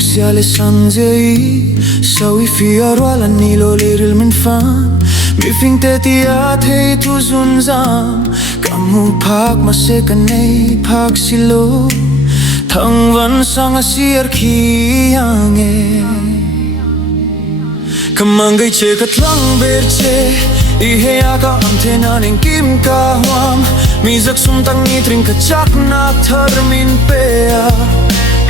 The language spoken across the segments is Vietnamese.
siale sanjay Sawi fiarwala nilo leril min fan Mifing teti ate tu zunzam Kamu pak masekanay pak silo Thang van sang asiar kiyange Kamangay che katlang berche Ihe aka amte naning kim kahwam Mizak sumtang nitring kachak na tharmin pea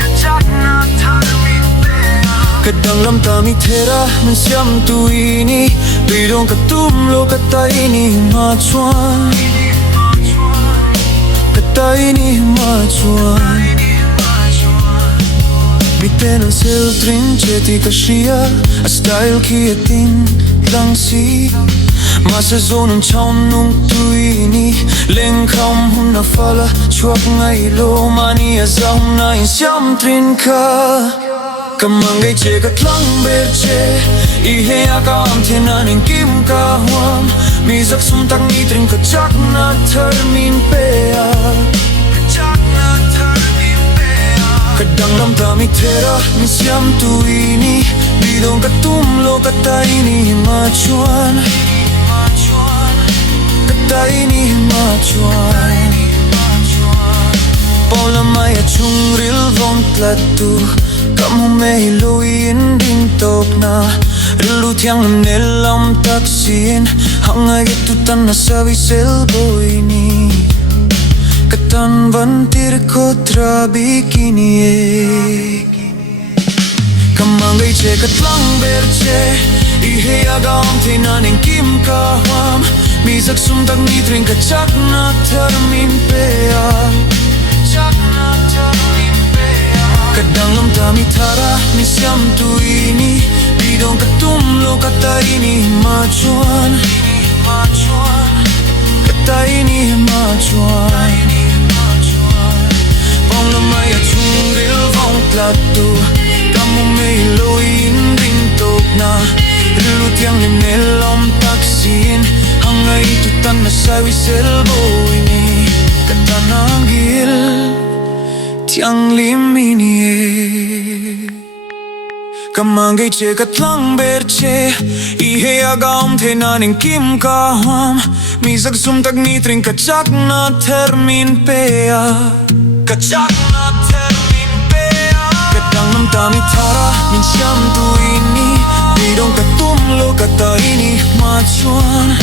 Kachak na tharmin pea Kadang lam tami thera min siam tu ini Bidong katum lo kata ini machuan Kata ini machuan Biten ang siltrin cheti kashia A style ki ating langsi Masa zonun chaun nung tuini Leng kam hun na fala chuak ngai lo Mani azam na in siam trin ka Kamangay che katlang berche Ihe akam tinaning kim ka huam Mizak sumtak nitrin kachak na termin pea Kachak na termin pea Kadang lam tami tera min siam tu ini Bidong katum lo kata ini machuan Kata ini machuan Paula maya chung ril vom tlatu Kamu may luin ding top na Rilu tiang nelam taksin Hangay itutan na sabi selbo ini Katan bantir ko trabi kini Kamangay che katlang berche Ihe agam tinaning kim kahwam Mizak sumtag nitring kachak na termin pea Kachak na termin pea Kadang lam tami tara min siam tu ini Bidong katum lo kata ini machuan Kata ini machuan Pong lamay at sungril vong tlatu Kamu may loin ring top na Rilut yang linelam taksin Hangay tutan na sawi selbo ini Katanagil Tiang limini Kamangay che katlang berche Ihe agam tenaning kim kahwam Mizag sumtag nitring kachak na termin pea Kachak na termin pea Kadang nam tami tara min siam tu ini Bidong katum lo kata ini machuan